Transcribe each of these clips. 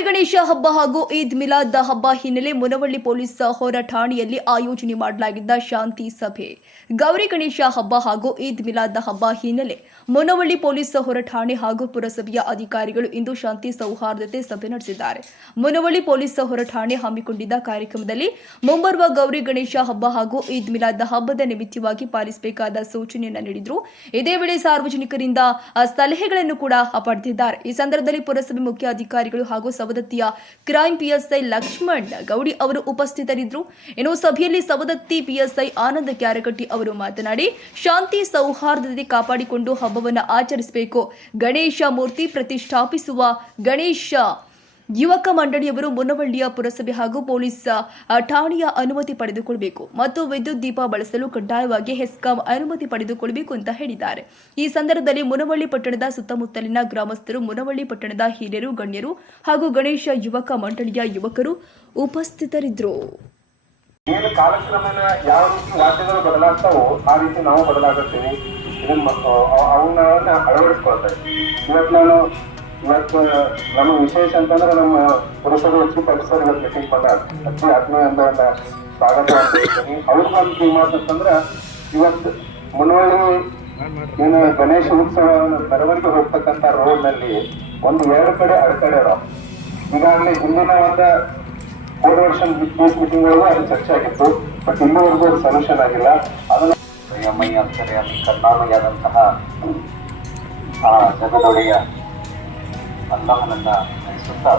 ಗೌರಿ ಗಣೇಶ ಹಬ್ಬ ಹಾಗೂ ಈದ್ ಮಿಲಾದ್ ಹಬ್ಬ ಹಿನ್ನೆಲೆ ಮುನವಳ್ಳಿ ಪೊಲೀಸ್ ಹೊರ ಠಾಣೆಯಲ್ಲಿ ಆಯೋಜನೆ ಮಾಡಲಾಗಿದ್ದ ಶಾಂತಿ ಸಭೆ. ಗೌರಿ ಗಣೇಶ ಹಬ್ಬ ಹಾಗೂ ಈದ್ ಮಿಲಾದ್ ಹಬ್ಬ ಹಿನ್ನೆಲೆ ಮುನವಳ್ಳಿ ಪೊಲೀಸ್ ಹೊರ ಠಾಣೆ ಹಾಗೂ ಪುರಸಭೆಯ ಅಧಿಕಾರಿಗಳು ಇಂದು ಶಾಂತಿ ಸೌಹಾರ್ದತೆ ಸಭೆ ನಡೆಸಿದ್ದಾರೆ. ಮುನವಳ್ಳಿ ಪೊಲೀಸ್ ಹೊರ ಠಾಣೆ ಹಮ್ಮಿಕೊಂಡಿದ್ದ ಕಾರ್ಯಕ್ರಮದಲ್ಲಿ ಮುಂಬರುವ ಗೌರಿ ಗಣೇಶ ಹಬ್ಬ ಹಾಗೂ ಈದ್ ಮಿಲಾದ್ ಹಬ್ಬದ ನಿಮಿತ್ತವಾಗಿ ಪಾಲಿಸಬೇಕಾದ ಸೂಚನೆಯನ್ನು ನೀಡಿದರು. ಇದೇ ವೇಳೆ ಸಾರ್ವಜನಿಕರಿಂದ ಸಲಹೆಗಳನ್ನು ಕೂಡ ಪಡೆದಿದ್ದಾರೆ. ಈ ಸಂದರ್ಭದಲ್ಲಿ ಪುರಸಭೆ ಮುಖ್ಯ ಅಧಿಕಾರಿಗಳು ಹಾಗೂ ಸವದತ್ತಿಯ ಕ್ರೈಂ ಪಿಎಸ್ಐ ಲಕ್ಷ್ಮಣ್ ಗೌಡಿ ಅವರು ಉಪಸ್ಥಿತರಿದ್ದರು. ಇನ್ನು ಸಭೆಯಲ್ಲಿ ಸವದತ್ತಿ ಪಿಎಸ್ಐ ಆನಂದ ಕ್ಯಾರಕಟ್ಟಿ ಅವರು ಮಾತನಾಡಿ, ಶಾಂತಿ ಸೌಹಾರ್ದತೆ ಕಾಪಾಡಿಕೊಂಡು ಹಬ್ಬವನ್ನು ಆಚರಿಸಬೇಕು. ಗಣೇಶ ಮೂರ್ತಿ ಪ್ರತಿಷ್ಠಾಪಿಸುವ ಗಣೇಶ ಯುವಕ ಮಂಡಳಿಯವರು ಮುನವಳ್ಳಿಯ ಪುರಸಭೆ ಹಾಗೂ ಪೊಲೀಸ್ ಠಾಣೆಯ ಅನುಮತಿ ಪಡೆದುಕೊಳ್ಳಬೇಕು ಮತ್ತು ವಿದ್ಯುತ್ ದೀಪ ಬಳಸಲು ಕಡ್ಡಾಯವಾಗಿ ಹೆಸ್ಕಾಂ ಅನುಮತಿ ಪಡೆದುಕೊಳ್ಳಬೇಕು ಅಂತ ಹೇಳಿದ್ದಾರೆ. ಈ ಸಂದರ್ಭದಲ್ಲಿ ಮುನವಳ್ಳಿ ಪಟ್ಟಣದ ಸುತ್ತಮುತ್ತಲಿನ ಗ್ರಾಮಸ್ಥರು, ಮುನವಳ್ಳಿ ಪಟ್ಟಣದ ಹಿರಿಯರು, ಗಣ್ಯರು ಹಾಗೂ ಗಣೇಶ ಯುವಕ ಮಂಡಳಿಯ ಯುವಕರು ಉಪಸ್ಥಿತರಿದ್ದರು. ಕಾಲಕ್ರಮೇಣ ಯಾವ ರೀತಿ ವಾದ್ಯಗಳು ಬದಲಾಗ್ತಾವೋ ಆ ರೀತಿ ನಾವು ಬದಲಾಗುತ್ತೇವೆ. ಅವನ್ನ ಅಳವಡಿಸ್ಕೊಳ್ತಾ ಇದ್ದೀವಿ. ಇವತ್ತು ನಮ್ಮ ವಿಶೇಷ ಅಂತಂದ್ರೆ ನಮ್ಮ ಪುರುಷರು ಚೀಫ್ ಆಫೀಸರ್ ಇವತ್ತು ಮೀಟಿಂಗ್ ಬಂದಾಗ ಅತಿ ಆತ್ಮೀಯದಿಂದ ಸ್ವಾಗತ ಮಾಡ್ತೀನಿ. ಅವ್ರು ಬಂದು ಮಾತಂತಂದ್ರೆ ಇವತ್ತು ಮುನವಳ್ಳಿ ಏನು ಗಣೇಶ ಉತ್ಸವ ಮೆರವಣಿಗೆ ಹೋಗ್ತಕ್ಕಂಥ ರೋಡ್ನಲ್ಲಿ ಒಂದು 2 ಕಡೆ ಅಡೆತಡೆ ಅದಾವ. ಈಗಾಗಲೇ ಹಿಂದಿನ ಹೋದ ವರ್ಷ ಮೀಟಿಂಗ್ ಒಳಗೂ ಅದು ಚರ್ಚೆ ಆಗಿತ್ತು. ಬಟ್ ಇನ್ನೂವರೆಗೂ ಅದು ಸೊಲ್ಯೂಷನ್ ಆಗಿಲ್ಲ. ಅದನ್ನ ಮೈ ಅಕ್ಷರೆಯಲ್ಲಿ ಕರ್ನಾಮಯಾದಂತಹ ಆ ಜಗದೊಡೆಯ ಅಲ್ಲಹನನ್ನ ನೆನೆಸುತ್ತಾ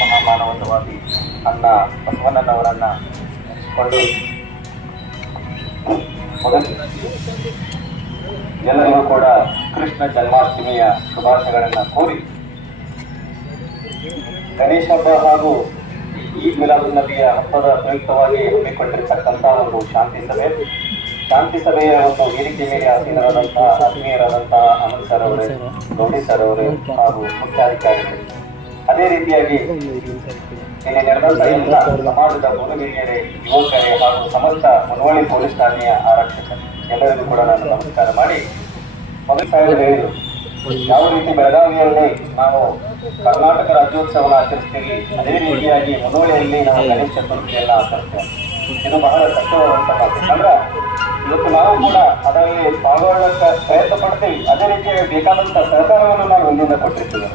ಮಹಾಮಾನವತವಾದಿ ಅಣ್ಣ ಬಸವಣ್ಣನವರನ್ನ ನೆನೆಸಿಕೊಂಡು ಎಲ್ಲರಿಗೂ ಕೂಡ ಕೃಷ್ಣ ಜನ್ಮಾಷ್ಟಮಿಯ ಶುಭಾಶಯಗಳನ್ನ ಕೋರಿ ಗಣೇಶ ಹಬ್ಬ ಹಾಗೂ ಈದ್ ಮಿಲಾದ್ ನಬಿಯ ಹಬ್ಬದ ಪ್ರಯುಕ್ತವಾಗಿ ಹಮ್ಮಿಕೊಂಡಿರ್ತಕ್ಕಂಥ ಒಂದು ಶಾಂತಿ ಸಭೆಯ ಒಂದು ವೇದಿಕೆ ಮೇಲೆ ಆತ್ಮೀಯರಾದಂತಹ ಅನಂತ್ ಸರ್ ಅವರೇ, ಗೌಡಿ ಸರ್ ಅವರೇ ಹಾಗೂ ಮುಖ್ಯಾಧಿಕಾರಿಗಳು, ಅದೇ ರೀತಿಯಾಗಿ ಇಲ್ಲಿ ನಡೆದಂತ ಎಲ್ಲ ಸಮಾಜದ ಗುರುಹಿರಿಯರೇ, ಯುವಕರೇ ಹಾಗೂ ಸಮಸ್ತ ಮುನವಳ್ಳಿ ಪೊಲೀಸ್ ಠಾಣೆಯ ಆರಕ್ಷಕರು ಎಲ್ಲರಿಗೂ ಕೂಡ ನಾನು ನಮಸ್ಕಾರ ಮಾಡಿ ಹೇಳಿದರು. ಯಾವ ರೀತಿ ಬೆಳಗಾವಿಯಲ್ಲಿ ನಾವು ಕರ್ನಾಟಕ ರಾಜ್ಯೋತ್ಸವನ ಆಚರಿಸ್ತೀವಿ, ಅದೇ ರೀತಿಯಾಗಿ ಮುನವಳ್ಳಿಯಲ್ಲಿ ನಾವು ಗಣೇಶ ಚತುರ್ಥಿಯನ್ನ ಆಚರಿಸ್ತೇವೆ. ಇದು ಬಹಳ ಕಷ್ಟವಾದಂತ ಮಾತು. ಅಂದ್ರೆ ಇವತ್ತು ನಾವು ಕೂಡ ಅದರಲ್ಲಿ ಪಾಲ್ಗೊಳ್ಳಕ್ಕೆ ಪ್ರಯತ್ನ ಪಡ್ತೀವಿ. ಅದೇ ರೀತಿಯಾಗಿ ಬೇಕಾದಂತ ಸಹಕಾರವನ್ನು ನಾವು ಇಲ್ಲಿಂದ ಕೊಟ್ಟಿರ್ತೀವಿ.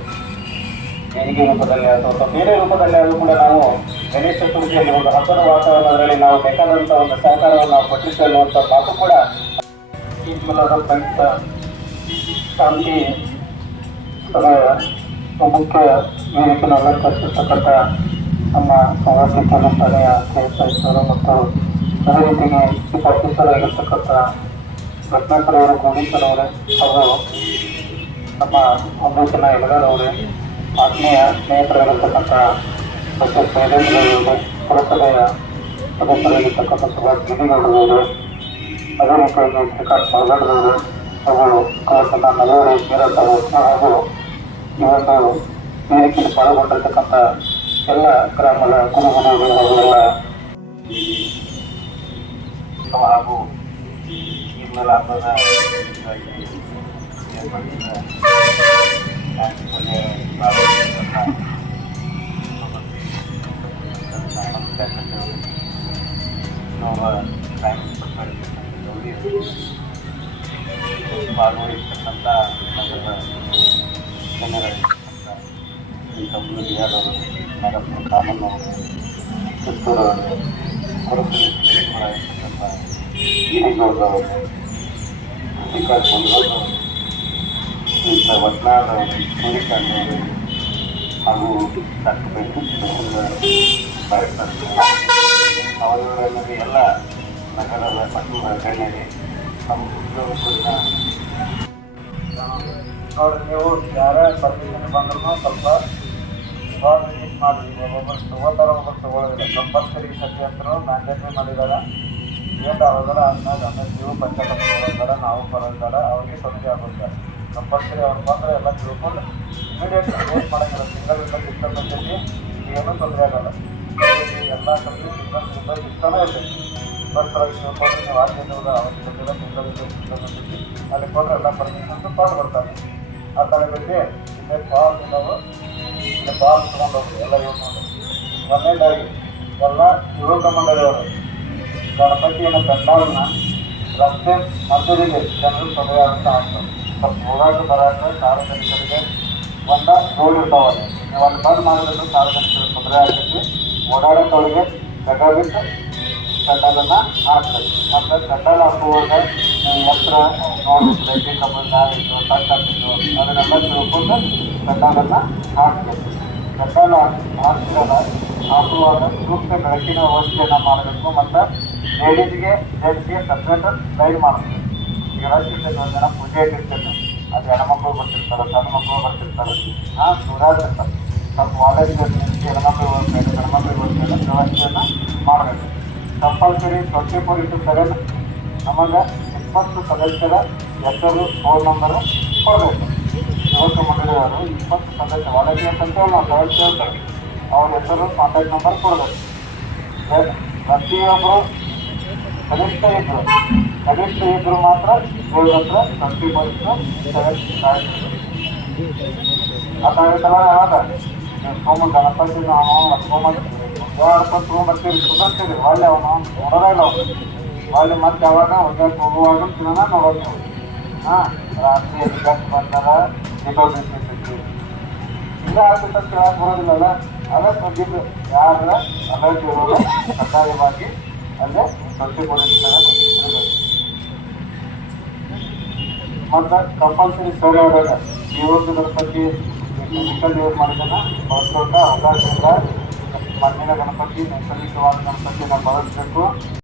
ದೇಣಿಗೆ ರೂಪದಲ್ಲಿ ಅಥವಾ ಬೇರೆ ರೂಪದಲ್ಲಿ ಆದರೂ ಕೂಡ ನಾವು ಗಣೇಶ ಚತುರ್ಥಿಯಲ್ಲಿ ಒಂದು ಹಬ್ಬದ ವಾತಾವರಣದಲ್ಲಿ ನಾವು ಬೇಕಾದಂತ ಒಂದು ಸಹಕಾರವನ್ನು ನಾವು ಕೊಟ್ಟಿರ್ತೇವೆ ಅನ್ನುವಂಥ ಮಾತು ಕೂಡ ಪ್ರಯುಕ್ತ ಶಾಂತಿ ಸಭೆಯ ಮುಖ್ಯ ವೇದಿಕೆಯನ್ನು ಅಲಂಕರಿಸಿರ್ತಕ್ಕಂಥ ನಮ್ಮ ಸವದತ್ತಿ ಪೊಲೀಸ್ ಠಾಣೆಯ KSIಸರು ಮತ್ತು ಅದೇ ರೀತಿಗೆ ಚೀಫ್ ಆಫೀಸರ್ ಆಗಿರ್ತಕ್ಕಂಥ ರತ್ನಾಕರ್ ಅವರು, ಗೌಡೀಶ್ವರ್ ಅವರೇ ಹಾಗೂ ನಮ್ಮ ಅಂಬರೀಷನ ಯಲಗಾರವರೇ, ಆತ್ಮೀಯ ಸ್ನೇಹಿತರಾಗಿರ್ತಕ್ಕಂಥ ಡಾಕ್ಟರ್ ಶೈಲೇಂದ್ರವರು, ಪುರಸಭೆಯ ಸದಸ್ಯರಾಗಿರ್ತಕ್ಕಂಥ ಸುಭಾಷ್ ಗಿರಿಗೌಡರವರು, ಅದೇ ರೀತಿಯಾಗಿ ಶ್ರೀಕಾಂತ್ ಮಳಗಡದವರು ಹಾಗೂ ಕಲಸನ ನಗರ ಮೀರತ್ ಹಾಗೂ ಈ ಒಂದು ವೇದಿಕೆಯಲ್ಲಿ ಪಾಲ್ಗೊಂಡಿರ್ತಕ್ಕಂಥ ಎಲ್ಲ ಗ್ರಾಮದ ಗುರುಗಳು ಅವರೆಲ್ಲ ಹಾಗೂ ಈದ್ ಮಿಲಾದ್ ಹಬ್ಬದ ಭಾಗವಹಿಸ್ತಕ್ಕಂಥ ನಗರದ ಜನರಾಗಿರ್ತಕ್ಕಂಥ ಡಬ್ಲ್ಯೂ ಬಿಆರ್ ಅವರು, ನಾಗಪ್ಪ ಕಾಮನ್ ಅವರು, ಪುತ್ತೂರು ಅವರು, ಪುರಸಭೆಗಳಾಗಿರ್ತಕ್ಕಂಥ ಹಿರಿಗೌಡರವರು, ಶ್ರೀಕಾಂತ್ ಮಳಗಡವರು, ವಟ್ನಾಳ್ ಅವರು, ಸೂರ್ಯಕಾಂತ್ ಅವರು ಹಾಗೂ ಡಾಕ್ಟರ್ ಅವರೆಲ್ಲರಿಗೆ ಎಲ್ಲ ನಗರದ ಪಟ್ಟಣದ ಗಣ್ಯರೇ ನೋಡಿ, ನೀವು ಯಾರೇ ಪರ್ಮಿಷನ್ ಬಂದ್ರೂ ಸ್ವಲ್ಪ ವಿಸಿಟ್ ಮಾಡಿ. ಒಬ್ಬೊಬ್ಬರು ತಗೋತಾರ, ಒಬ್ಬರು ತಗೊಳ್ಳೋದಿಲ್ಲ. ಕಂಪಲ್ಸರಿ ಸತಿ ಅಂತೂ ಮ್ಯಾಂಡೇಟ್ರಿ ಮಾಡಿದ್ದಾರೆ. ಏನು ಆಗೋದಾರ ಆದ್ಮೇಲೆ ಆಮೇಲೆ ನೀವು ಪಂಚಾಯತ್ ಬರೋದಾರ, ನಾವು ಬರೋದಾರ, ಅವ್ರಿಗೆ ತೊಂದರೆ ಆಗೋದಿಲ್ಲ. ಕಂಪಲ್ಸರಿ ಅವ್ರು ಬಂದರೆ ಎಲ್ಲ ತಿಳ್ಕೊಂಡು ಇಮಿಡಿಯೇಟ್ ವೇಟ್ ಮಾಡೋಂಗಿಲ್ಲ. ಸಿಸ್ಟಮ್ ಅಂತೈತಿ, ಏನೂ ತೊಂದರೆ ಆಗಲ್ಲ. ಎಲ್ಲ ಕಡೆ ಸಿಸ್ಟಮೇ ಇರ್ತೈತಿ. ಬರ್ತಾರೆ ತಿಳ್ಕೊಂಡು ನೀವು ಆಚೆಯಿಂದ ಅವಶ್ಯಕತೆ ಸಿಸ್ಟಮ್ ಅಂತೈತಿ, ಅಲ್ಲಿ ಕೊಟ್ಟರೆ ಎಲ್ಲ ಪರ್ಮಿಷನ್ ತೊಗೊಂಡು ಬರ್ತಾರೆ. ಆ ಥರ ಬಗ್ಗೆ ಇಲ್ಲೇ ನಾವು ಬಾಲ್ ತಗೊಂಡು ಹೋಗಿ ಎಲ್ಲ ಇವ್ರು ಒಂದನೇದಾಗಿ ಎಲ್ಲ ಯುವಕ ಮಂಡಳಿಯವರು ಗಣಪತಿಯನ್ನು ಪೆಂಡಾಲನ್ನ ರಸ್ತೆ ಮಧ್ಯದಲ್ಲಿ ಜನರು ತೊಂದರೆ ಆಗುತ್ತಾ ಆಗ್ತದೆ. ಸ್ವಲ್ಪ ಹೋರಾಟ ಬರಾಕ ಸಾರ್ವಜನಿಕರಿಗೆ ಒಂದ ರೋಡ್ ಇರ್ತಾವಲ್ಲ, ನೀವು ಅಲ್ಲಿ ಬಂದ್ ಮಾಡಿದ್ರು ಸಾರ್ವಜನಿಕರಿಗೆ ತೊಂದರೆ ಆಗೈತಿ. ಓಡಾಡೋದವರಿಗೆ ಬೆಗ ಬಿಟ್ಟು ಪೆಂಡಾಲನ್ನು ಹಾಕ್ಬೇಕು. ಮತ್ತು ಪೆಂಡಾಲ್ ಹಾಕುವಾಗ ಎತ್ತರ ನೋಡಿಸ್ಬೇಕು, ಕಬ್ಬಲ್ ಇತ್ತು ತಟ್ಟಾಗ್ತಿತ್ತು, ಅದನ್ನೆಲ್ಲ ತಿಳ್ಕೊಂಡು ಪೆಂಡಾಲನ್ನು ಹಾಕಬೇಕು. ಪೆಂಡಾಲ್ ಹಾಕ್ತಿರಲ್ಲ ಹಾಕುವಾಗ ಸೂಕ್ತ ಬೆಳಕಿನ ವ್ಯವಸ್ಥೆಯನ್ನು ಮಾಡಬೇಕು. ಮತ್ತು ಲೇಡೀಸ್ಗೆ ಜೆಂಟ್ಸ್ಗೆ ಸಪ್ರೇಟ್ ಲೈನ್ ಮಾಡಬೇಕು. ಈಗ ರಾಜ್ಯಕ್ಕೆ ಒಂದು ಜನ ಪೂಜೆ ಇಟ್ಟಿರ್ತಾರೆ, ಅದು ಹೆಣ್ಮಕ್ಳು ಬರ್ತಿರ್ತಾರೆ, ಸಣ್ಣ ಮಕ್ಕಳು ಬರ್ತಿರ್ತಾರೆ, ನೂರಾರ್ತಿರ್ತಾರೆ. ಸ್ವಲ್ಪ ವಾಲಂಟಿಯರ್ ನಿಂತು ಹೆಣ್ಮಕ್ಳು ಹೋಗ್ತಾರೆ, ಗಂಡ್ಮಕ್ಳಿಗೆ ಹೋಗ್ತಾರೆ, ವ್ಯವಸ್ಥೆಯನ್ನು ಮಾಡಬೇಕು. ಕಂಪಲ್ಸರಿ 24/7 ನಮಗೆ 20 ಸದಸ್ಯರ ಹೆಸರು ಫೋನ್ ನಂಬರು ಕೊಡಬೇಕು. ಯುವಕ ಮಂಡಳಿಯವರು 20 ಸದಸ್ಯ ವಾಲಂಟಿಯರ್ಸ್ ಅಂತ ನಾವು ಸದಸ್ಯ ಹೇಳ್ತಾರೆ, ಅವ್ರ ಹೆಸರು ಕಾಂಟ್ಯಾಕ್ಟ್ ನಂಬರ್ ಕೊಡಬೇಕು. ಪ್ರತಿಯೊಬ್ಬರು ಕನಿಷ್ಠ ಇದ್ರು ಮಾತ್ರ ದೇವ್ರ ಹತ್ರ 24/7 ಅದಾಗುತ್ತಲ್ಲ. ಯಾವಾಗ ಸೋಮ ಗಣಪತಿ ನಾವು ಸೋಮ 2 ತೊಗೊಂಡ್ಬರ್ತೀವಿ, ಕುದರ್ತೀವಿ, ಒಳ್ಳೆ ಅವನು ನೋಡೋದೇ ಇಲ್ಲ ಅವ್ರು ಒಳ್ಳೆ. ಮತ್ತೆ ಯಾವಾಗ ಹೊರಗೆ ಹೋಗುವಾಗ ದಿನ ನೋಡೋದು ನೀವು. ರಾತ್ರಿ ಎಲ್ಲಿ ಬಂದಾಗ ದೀಪಾವಳಿ ಇಲ್ಲ ಆಗ್ತೈತೆ ಅಂತ ಹೇಳಕ್ ಬರೋದಿಲ್ಲಲ್ಲ. ಅದಕ್ಕೆ ಬಂದಿದ್ದು ಯಾರ ಅಲರ್ಟ್ ಇರೋದು ಕಡ್ಡಾಯವಾಗಿ ಅಲ್ಲೇ ಸ್ವಚ್ಛಗೊಳಿಸ್ತಾರೆ. ಮತ್ತು ಕಂಪಲ್ಸರಿ ಸರಿ ಆದಾಗ ಇವತ್ತು ಗಣಪತಿ ಕೆಮಿಕಲ್ ಯೂಸ್ ಮಾಡಿದ್ದನ್ನು ಬಳಸೋಕೆ ಅವಕಾಶ ಇಲ್ಲ. ಮಣ್ಣಿನ ಗಣಪತಿ, ನೈಸರ್ಗಿಕವಾದ ಗಣಪತಿಯನ್ನು ಬಳಸಬೇಕು.